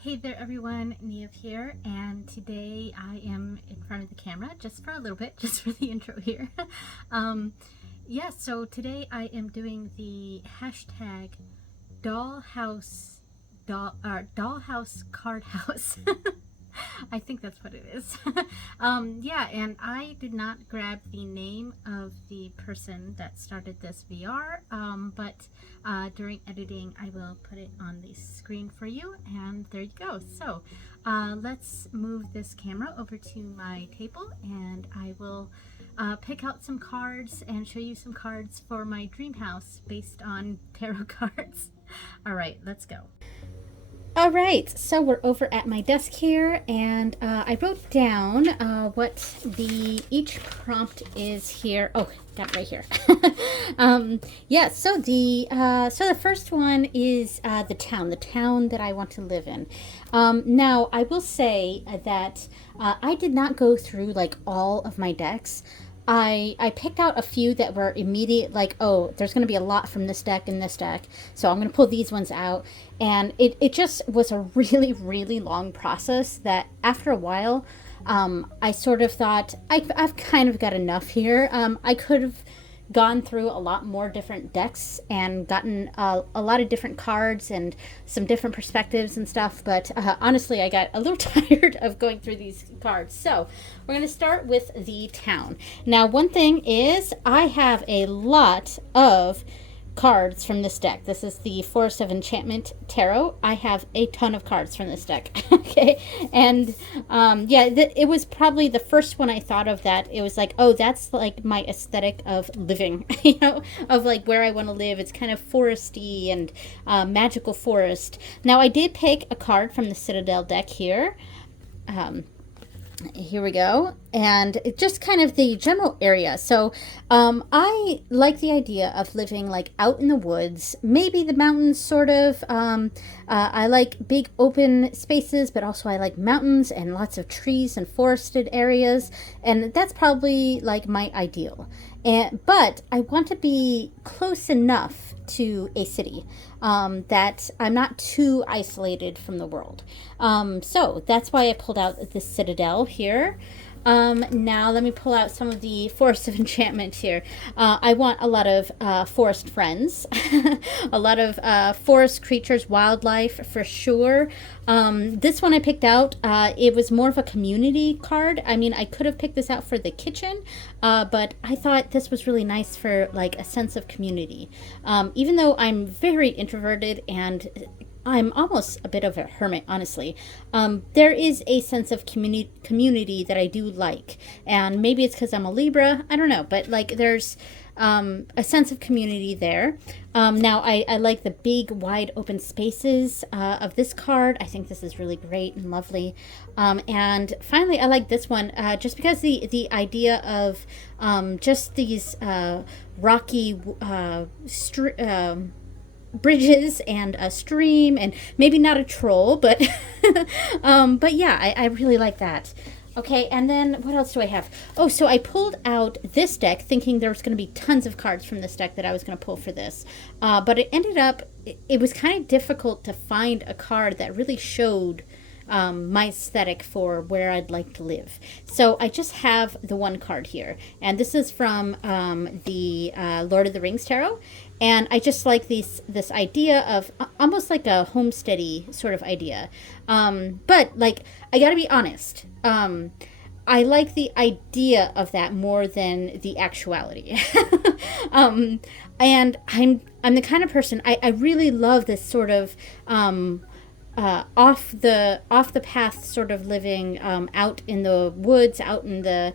Hey there everyone, Nev here, and today I am in front of the camera just for a little bit, just for the intro here. um, so today I am doing the hashtag dollhouse card house. I think that's what it is. And I did not grab the name of the person that started this VR, but during editing I will put it on the screen for you, and there you go. So let's move this camera over to my table, and I will pick out some cards and show you some cards for my dream house based on tarot cards. All right, let's go. All right, so we're over at my desk here, and I wrote down what each prompt is here. Oh, got it right here. So the first one is the town that I want to live in. Now, I will say that I did not go through like all of my decks. I picked out a few that were immediate, like, oh, there's going to be a lot from this deck and this deck, so I'm going to pull these ones out. And it just was a really, really long process that after a while, I sort of thought, I've kind of got enough here. I could have gone through a lot more different decks and gotten a lot of different cards and some different perspectives and stuff, but honestly I got a little tired of going through these cards. So we're going to start with the town. Now, one thing is I have a lot of cards from this deck. This is the Forest of Enchantment Tarot. I have a ton of cards from this deck. Okay, and it was probably the first one I thought of that it was like, oh, that's like my aesthetic of living, of like where I want to live. It's kind of foresty and magical forest. Now, I did pick a card from the Citadel deck here. Here we go, and it just kind of the general area. So I like the idea of living like out in the woods, maybe the mountains, sort of. I like big open spaces, but also I like mountains and lots of trees and forested areas, and that's probably like my ideal. But I want to be close enough to a city that I'm not too isolated from the world. So that's why I pulled out the Citadel here. Now let me pull out some of the Forest of Enchantment here. I want a lot of forest friends, a lot of forest creatures, wildlife for sure. This one I picked out, it was more of a community card. I mean, I could have picked this out for the kitchen, but I thought this was really nice for like a sense of community. Even though I'm very introverted and I'm almost a bit of a hermit, honestly. There is a sense of community that I do like, and maybe it's because I'm a Libra. I don't know, but like there's a sense of community there. Now, I like the big, wide open spaces of this card. I think this is really great and lovely. And finally, I like this one just because the idea of just these rocky bridges and a stream, and maybe not a troll, but I really like that. Okay, and then what else do I have? Oh, so I pulled out this deck thinking there was going to be tons of cards from this deck that I was going to pull for this, but it ended up, it was kind of difficult to find a card that really showed my aesthetic for where I'd like to live. So I just have the one card here, and this is from the Lord of the Rings tarot. And I just like this idea of almost like a homesteady sort of idea. But like, I gotta be honest. I like the idea of that more than the actuality. And I'm the kind of person, I really love this sort of off the path sort of living, out in the woods, out in the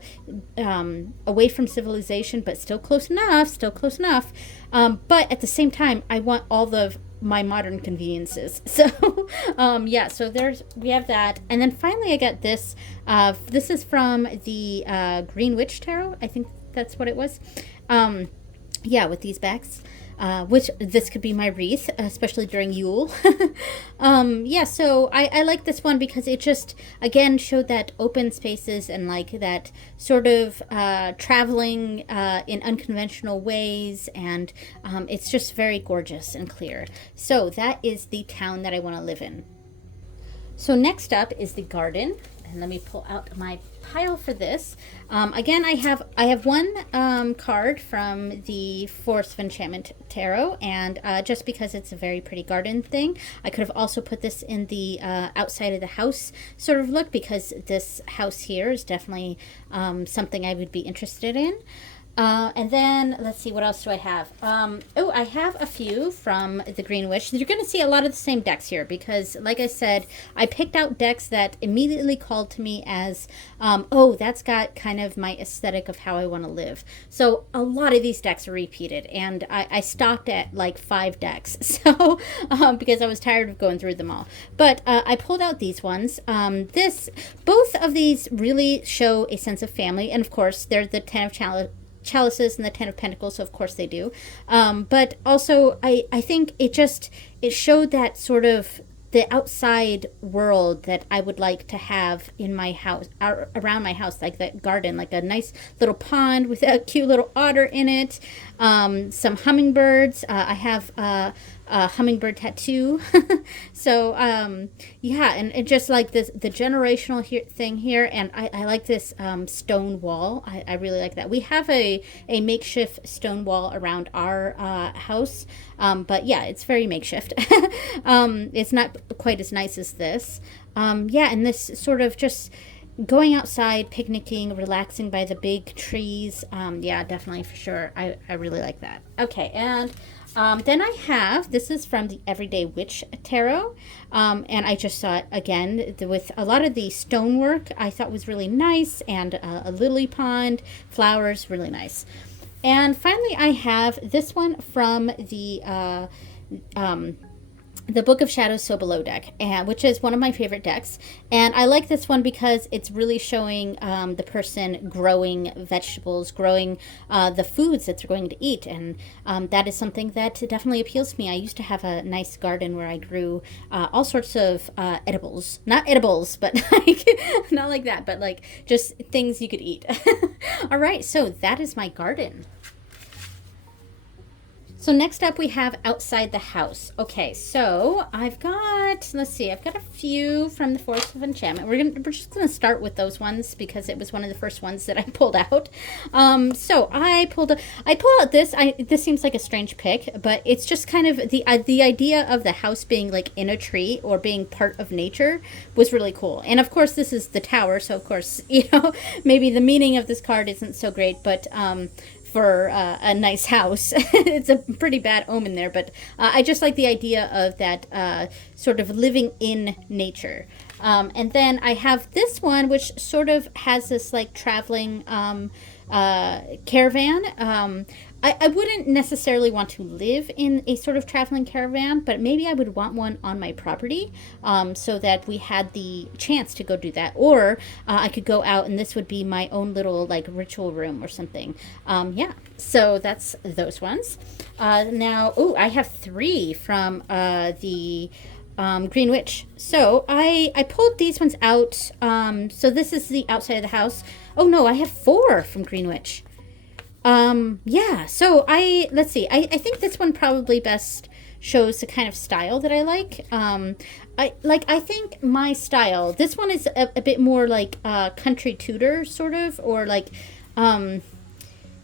away from civilization, but still close enough. But at the same time, I want all of my modern conveniences. So so we have that, and then finally I got this. This is from the Green Witch tarot. I think that's what it was. With these backs. Which this could be my wreath, especially during Yule. So I like this one because it just, again, showed that open spaces and like that sort of traveling in unconventional ways, and it's just very gorgeous and clear. So that is the town that I want to live in. So next up is the garden, and let me pull out my pile for this. Again, I have one card from the Force of Enchantment Tarot, and just because it's a very pretty garden thing, I could have also put this in the outside of the house sort of look, because this house here is definitely something I would be interested in. And then let's see, what else do I have? Oh, I have a few from the Green Witch. You're going to see a lot of the same decks here because, like I said, I picked out decks that immediately called to me as, oh, that's got kind of my aesthetic of how I want to live. So a lot of these decks are repeated, and I stopped at like 5 decks, so because I was tired of going through them all. But I pulled out these ones. Both of these really show a sense of family, and of course, they're the Ten of Chalices and the Ten of Pentacles, so of course they do. But also, I think it showed that sort of the outside world that I would like to have in my house, around my house, like that garden, like a nice little pond with a cute little otter in it, some hummingbirds. I have a hummingbird tattoo. So yeah, and just like this, the generational thing here, and I like this stone wall. I really like that. We have a makeshift stone wall around our house, but yeah, it's very makeshift. It's not quite as nice as this. Yeah, and this sort of just going outside, picnicking, relaxing by the big trees. Yeah, definitely, for sure. I really like that. Okay, and then I have, this is from the Everyday Witch Tarot, and I just saw it again with a lot of the stonework I thought was really nice, and a lily pond, flowers, really nice. And finally, I have this one from the Book of Shadows So Below deck, which is one of my favorite decks. And I like this one because it's really showing the person growing vegetables, growing the foods that they're going to eat. And that is something that definitely appeals to me. I used to have a nice garden where I grew all sorts of edibles. Not edibles, but like, not like that, but like just things you could eat. All right, so that is my garden. So next up we have outside the house. Okay, so I've got, let's see, I've got a few from the Force of Enchantment. We're just gonna start with those ones because it was one of the first ones that I pulled out. So I pulled out this. This seems like a strange pick, but it's just kind of the idea of the house being like in a tree or being part of nature was really cool. And of course, this is the tower, so of course, maybe the meaning of this card isn't so great, but for a nice house. It's a pretty bad omen there, but I just like the idea of that sort of living in nature. And then I have this one, which sort of has this like traveling caravan. I wouldn't necessarily want to live in a sort of traveling caravan, but maybe I would want one on my property, so that we had the chance to go do that. Or I could go out and this would be my own little like ritual room or something. Yeah, so that's those ones. Now, oh, I have 3 from the Green Witch. So I pulled these ones out. So this is the outside of the house. Oh no, I have 4 from Green Witch. Yeah, so let's see, I think this one probably best shows the kind of style that I like. I think my style, this one is a bit more like country Tudor sort of, or like,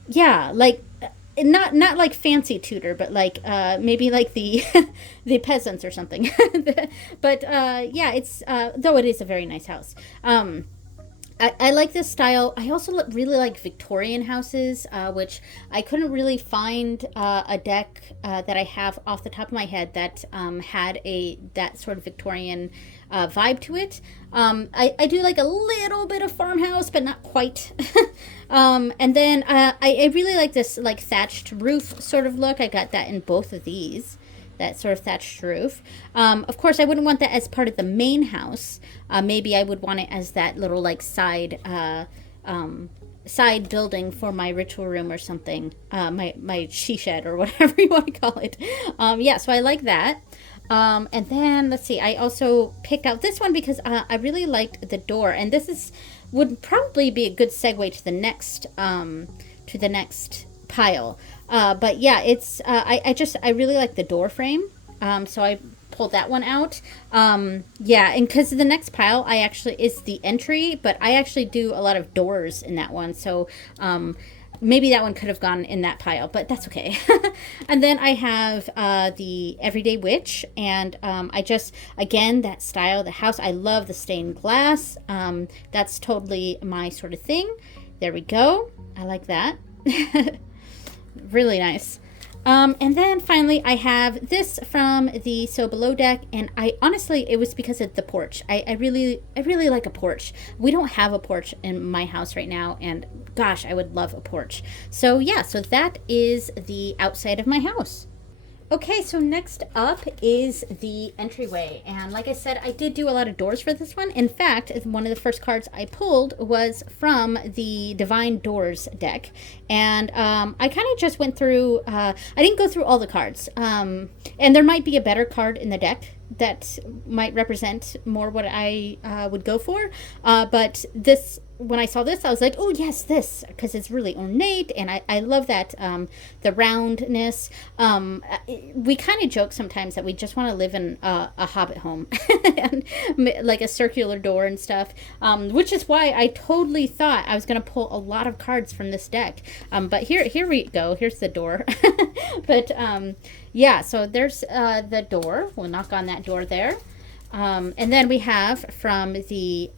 yeah, like not like fancy Tudor, but like maybe like the the peasants or something. But yeah, it's though it is a very nice house. I like this style. I also really like Victorian houses, which I couldn't really find a deck that I have off the top of my head that had that sort of Victorian vibe to it. I do like a little bit of farmhouse, but not quite. And then I really like this like thatched roof sort of look. I got that in both of these, that sort of thatched roof. Of course, I wouldn't want that as part of the main house. Maybe I would want it as that little like side building for my ritual room or something. My she shed or whatever you want to call it. Yeah, so I like that. And then let's see. I also picked out this one because I really liked the door, and would probably be a good segue to the next pile. But yeah, it's I really like the door frame. So I pulled that one out. Yeah, and because the next pile I actually is the entry, but I actually do a lot of doors in that one. So maybe that one could have gone in that pile, but that's okay. And then I have the Everyday Witch, and I just, again, that style, the house, I love the stained glass. That's totally my sort of thing. There we go. I like that. Really nice. And then finally, I have this from the So Below deck, and I honestly, it was because of the porch. I really like a porch. We don't have a porch in my house right now, and gosh, I would love a porch. So yeah, so that is the outside of my house. Okay, so next up is the entryway. And like I said, I did do a lot of doors for this one. In fact, one of the first cards I pulled was from the Divine Doors deck. And I kind of just went through, I didn't go through all the cards. And there might be a better card in the deck that might represent more what I would go for. But this, when I saw this, I was like, oh yes, this, because it's really ornate, and I love that, the roundness. We kind of joke sometimes that we just want to live in a hobbit home, and like a circular door and stuff, which is why I totally thought I was going to pull a lot of cards from this deck. But here we go. Here's the door. But yeah, so there's the door. We'll knock on that door there. And then we have from the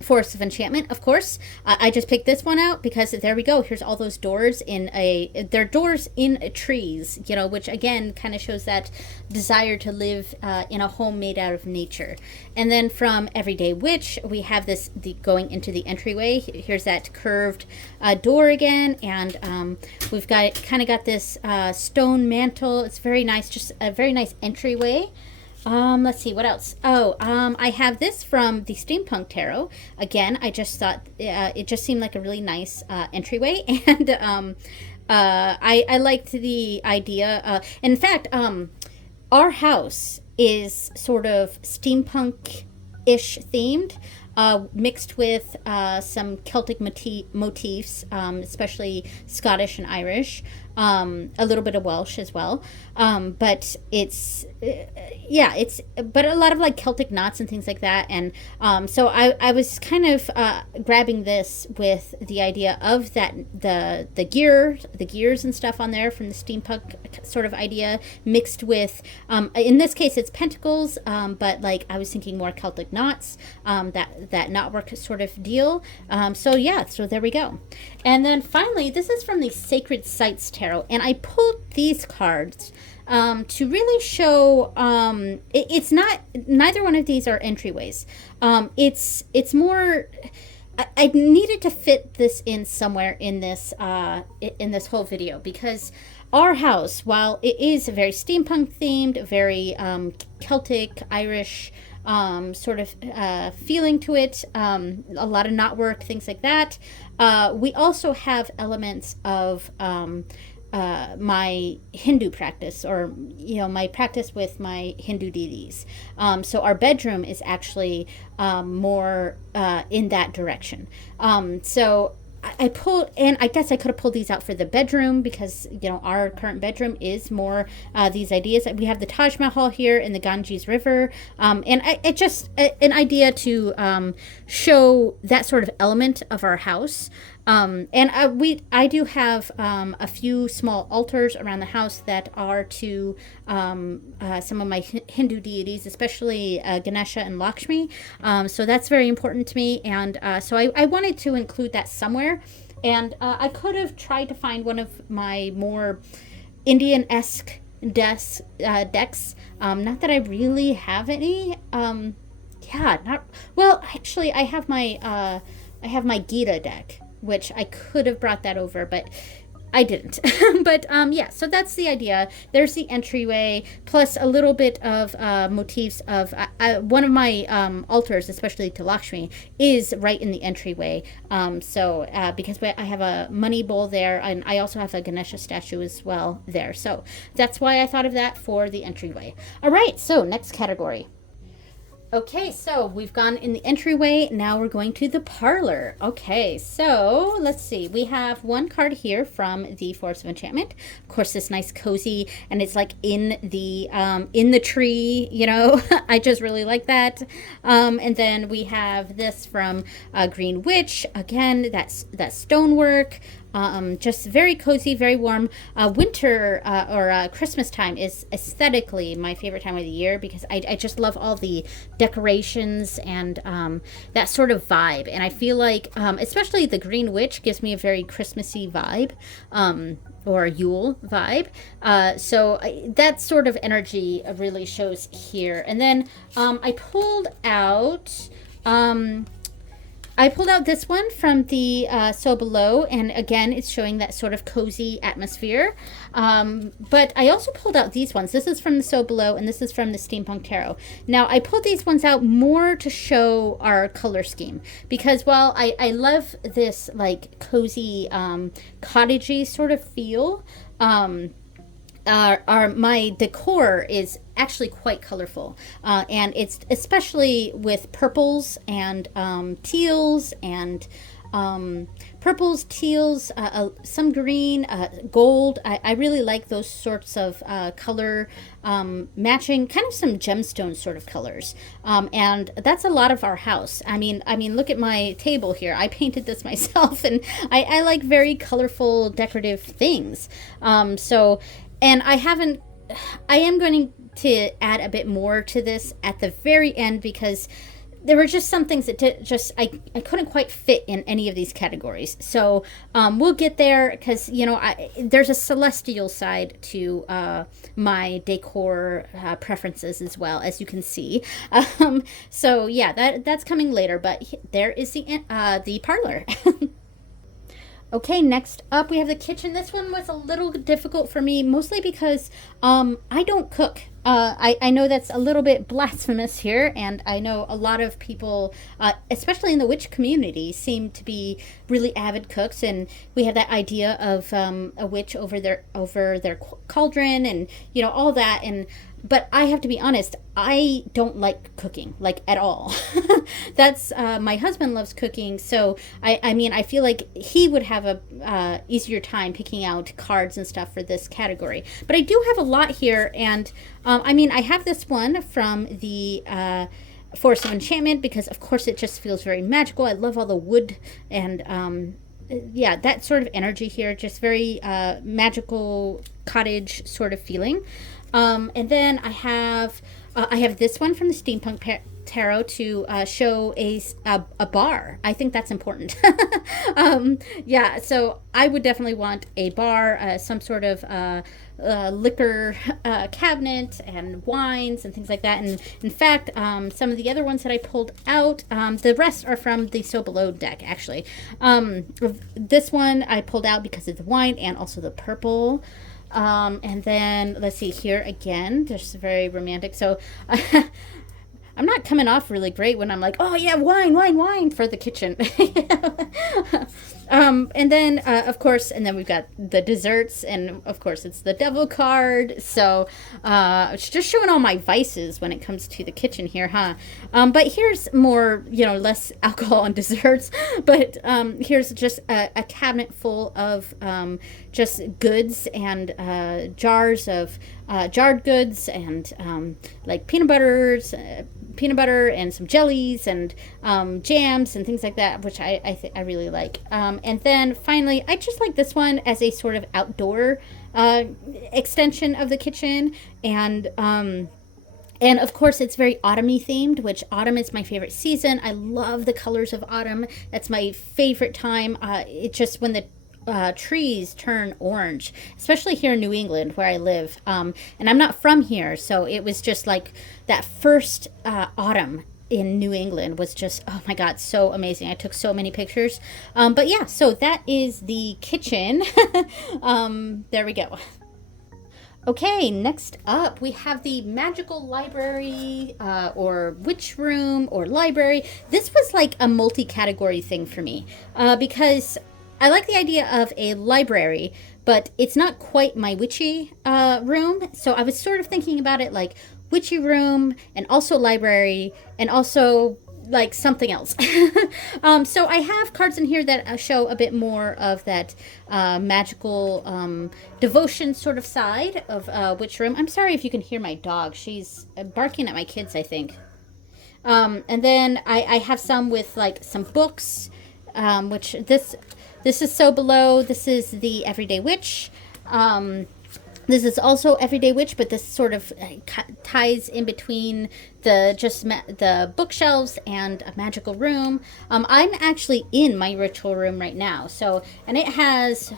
Forest of Enchantment, of course. I just picked this one out because there we go. Here's all those doors they're doors in trees, you know, which again kind of shows that desire to live in a home made out of nature. And then from Everyday Witch, we have this going into the entryway. Here's that curved door again, and we've got kind of got this stone mantle. It's very nice, just a very nice entryway. Let's see, what else? Oh, I have this from the Steampunk Tarot. Again, I just thought it just seemed like a really nice entryway, and I liked the idea. In fact, our house is sort of steampunk-ish themed. Mixed with some Celtic motifs, especially Scottish and Irish, a little bit of Welsh as well. But it's, yeah, it's, but a lot of like Celtic knots and things like that. And so I was kind of grabbing this with the idea of that, the gears and stuff on there from the steampunk sort of idea, mixed with, in this case, it's pentacles, but like I was thinking more Celtic knots, that knotwork sort of deal. So yeah, so there we go. And then finally, this is from the Sacred Sites Tarot, and I pulled these cards to really show, it's not, neither one of these are entryways. It's more, I needed to fit this in somewhere in this whole video, because our house, while it is very steampunk themed, very Celtic, Irish, sort of feeling to it, a lot of knotwork, things like that. We also have elements of my Hindu practice, or my practice with my Hindu deities. So our bedroom is actually more in that direction. So I pulled, and I guess I could have pulled these out for the bedroom, because our current bedroom is more these ideas. We have the Taj Mahal here in the Ganges River, and it just an idea to show that sort of element of our house. And I do have a few small altars around the house that are to some of my Hindu deities, especially Ganesha and Lakshmi. So that's very important to me, and so I wanted to include that somewhere. And I could have tried to find one of my more Indian-esque decks. Not that I really have any. Actually, I have my Gita deck, which I could have brought that over, but I didn't. But yeah, so that's the idea. There's the entryway, plus a little bit of motifs of one of my altars, especially to Lakshmi, is right in the entryway. Because I have a money bowl there, and I also have a Ganesha statue as well there. So that's why I thought of that for the entryway. All right, so next category. Okay, so we've gone in the entryway. Now we're going to the parlor. Okay, so let's see. We have one card here from the Forest of Enchantment. Of course, this nice cozy, and it's like in the tree. You know, I just really like that. And then we have this from Green Witch. Again, that stonework. Just very cozy, very warm. Winter or Christmas time is aesthetically my favorite time of the year because I just love all the decorations and that sort of vibe. And I feel like, especially the Green Witch gives me a very Christmassy vibe. Or Yule vibe. That sort of energy really shows here. And then I pulled out. I pulled out this one from the So Below, and again, it's showing that sort of cozy atmosphere. But I also pulled out these ones. This is from the So Below, and this is from the Steampunk Tarot. Now, I pulled these ones out more to show our color scheme, because while I love this like cozy, cottagey sort of feel, my decor is actually quite colorful, and it's especially with purples and teals and teals, some green, gold. I really like those sorts of color matching, kind of some gemstone sort of colors, and that's a lot of our house. I mean, look at my table here. I painted this myself, and I like very colorful, decorative things. And I am going to add a bit more to this at the very end because there were just some things that I couldn't quite fit in any of these categories. So we'll get there because, there's a celestial side to my decor preferences as well, as you can see. So yeah, that's coming later, but there is the parlor. Okay, next up we have the kitchen. This one was a little difficult for me, mostly because I don't cook. I know that's a little bit blasphemous here, and I know a lot of people, especially in the witch community, seem to be really avid cooks, and we have that idea of a witch over their cauldron, and all that, and but I have to be honest, I don't like cooking, like at all. That's my husband loves cooking, so I mean I feel like he would have a easier time picking out cards and stuff for this category. But I do have a lot here, and I mean I have this one from the Forest of Enchantment because of course it just feels very magical. I love all the wood and yeah, that sort of energy here, just very magical cottage sort of feeling. And then I have this one from the Tarot to show a bar. I think that's important. Yeah, so I would definitely want a bar, some sort of liquor cabinet and wines and things like that. And in fact, some of the other ones that I pulled out, the rest are from the So Below deck, actually. This one I pulled out because of the wine and also the purple. And then let's see here again, just very romantic. So I'm not coming off really great when I'm like, oh yeah, wine for the kitchen. And then of course, and then we've got the desserts, and of course it's the devil card. So it's just showing all my vices when it comes to the kitchen here, huh? But here's more, less alcohol and desserts. But here's just a cabinet full of just goods and jars of jarred goods and like peanut butter and some jellies and jams and things like that, which I really like. And then finally, I just like this one as a sort of outdoor extension of the kitchen. And of course, it's very autumny themed, which autumn is my favorite season. I love the colors of autumn. That's my favorite time. It just when the trees turn orange, especially here in New England where I live. And I'm not from here, so it was just like that first autumn in New England was just, oh my God, so amazing. I took so many pictures. But yeah, so that is the kitchen. There we go. Okay, next up we have the magical library or witch room or library. This was like a multi-category thing for me because I like the idea of a library, but it's not quite my witchy room. So I was sort of thinking about it like, witchy room, and also library, and also like something else. So I have cards in here that show a bit more of that magical devotion sort of side of Witch Room. I'm sorry if you can hear my dog. She's barking at my kids, I think. And then I have some with like some books, which this is So Below. This is the Everyday Witch. This is also Everyday Witch, but this sort of ties in between the bookshelves and a magical room. I'm actually in my ritual room right now, and it has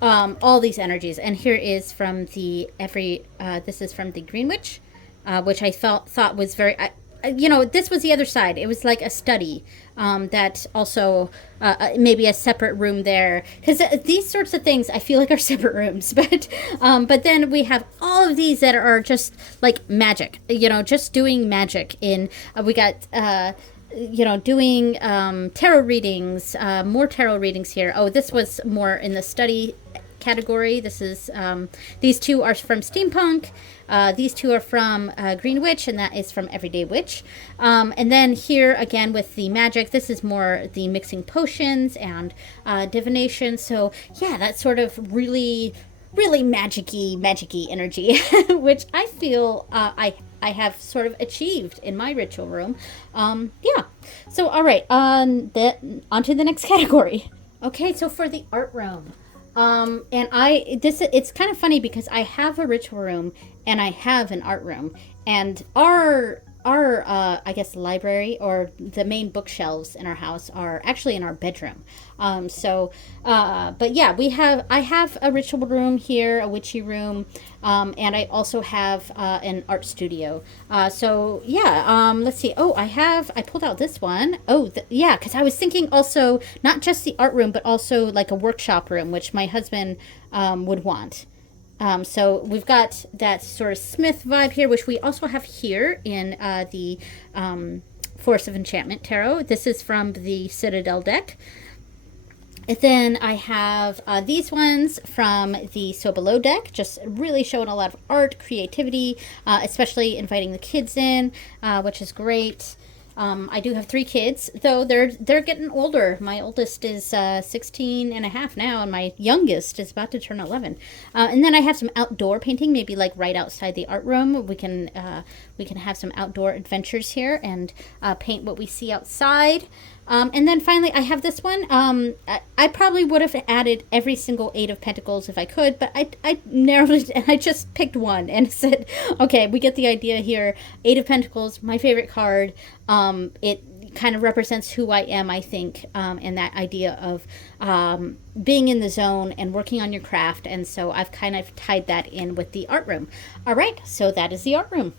all these energies. And here is from this is from the Green Witch, which I thought was very. This was the other side. It was like a study that also maybe a separate room there. Because these sorts of things I feel like are separate rooms. But then we have all of these that are just like magic, just doing magic we got... doing tarot readings, more tarot readings here. Oh, this was more in the study category. This is these two are from Steampunk. These two are from Green Witch, and that is from Everyday Witch. And then here again with the magic, this is more the mixing potions and divination. So yeah, that's sort of really magic-y energy, which I feel I have sort of achieved in my ritual room. Yeah. So all right, on to the next category. Okay, so for the art room. And it's kind of funny because I have a ritual room and I have an art room, and our I guess library or the main bookshelves in our house are actually in our bedroom. But yeah, I have a ritual room here, a witchy room, and I also have an art studio. So yeah, let's see. Oh, I pulled out this one. Oh, yeah, because I was thinking also not just the art room, but also like a workshop room, which my husband would want. So we've got that sort of Smith vibe here, which we also have here in the Force of Enchantment Tarot. This is from the Citadel deck. And then I have these ones from the So Below deck, just really showing a lot of art, creativity, especially inviting the kids in, which is great. I do have 3 kids, though they're getting older. My oldest is 16 and a half now, and my youngest is about to turn 11. And then I have some outdoor painting, maybe like right outside the art room. We can have some outdoor adventures here and paint what we see outside. And then finally, I have this one. I probably would have added every single 8 of Pentacles if I could, but I narrowed it and I just picked one and said, okay, we get the idea here. 8 of Pentacles, my favorite card. It kind of represents who I am, I think, and that idea of being in the zone and working on your craft. And so I've kind of tied that in with the art room. All right, so that is the art room.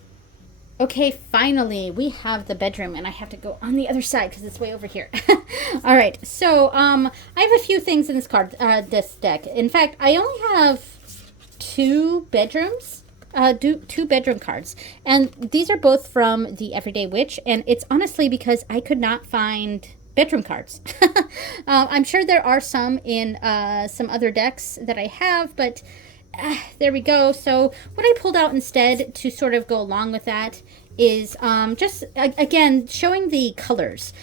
Okay, finally, we have the bedroom, and I have to go on the other side because it's way over here. All right, so I have a few things in this deck. In fact, I only have 2 bedrooms, 2 bedroom cards, and these are both from the Everyday Witch, and it's honestly because I could not find bedroom cards. I'm sure there are some in some other decks that I have, but... there we go. So what I pulled out instead to sort of go along with that is just, again, showing the colors.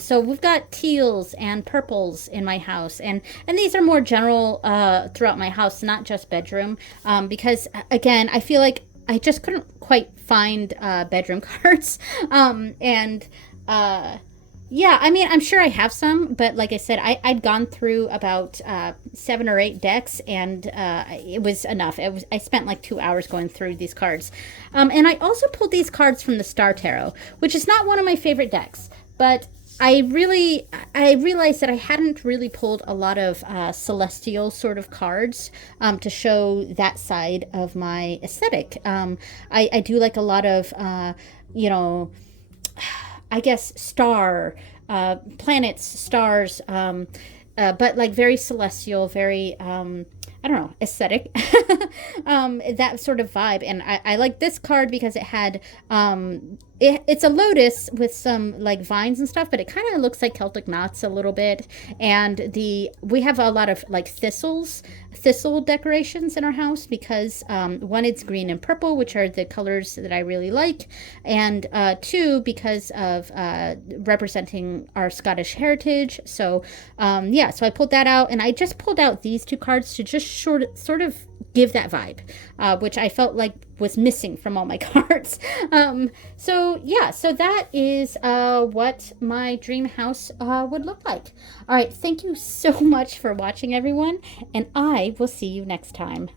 So we've got teals and purples in my house. And these are more general throughout my house, not just bedroom. Because, again, I feel like I just couldn't quite find bedroom cards. Yeah, I mean, I'm sure I have some, but like I said, I'd gone through about 7 or 8 decks, and it was enough. I spent like 2 hours going through these cards. And I also pulled these cards from the Star Tarot, which is not one of my favorite decks, but I realized that I hadn't really pulled a lot of celestial sort of cards to show that side of my aesthetic. I do like a lot of, I guess planets, stars, but like very celestial, very, I don't know, aesthetic, that sort of vibe. And I like this card because it had it's a lotus with some like vines and stuff, but it kind of looks like Celtic knots a little bit. And the we have a lot of like thistle decorations in our house because one, it's green and purple, which are the colors that I really like, and two, because of representing our Scottish heritage. So yeah, so I pulled that out, and I just pulled out these two cards to just sort of give that vibe, which I felt like was missing from all my cards. So yeah, so that is what my dream house would look like. All right, thank you so much for watching, everyone, and I will see you next time.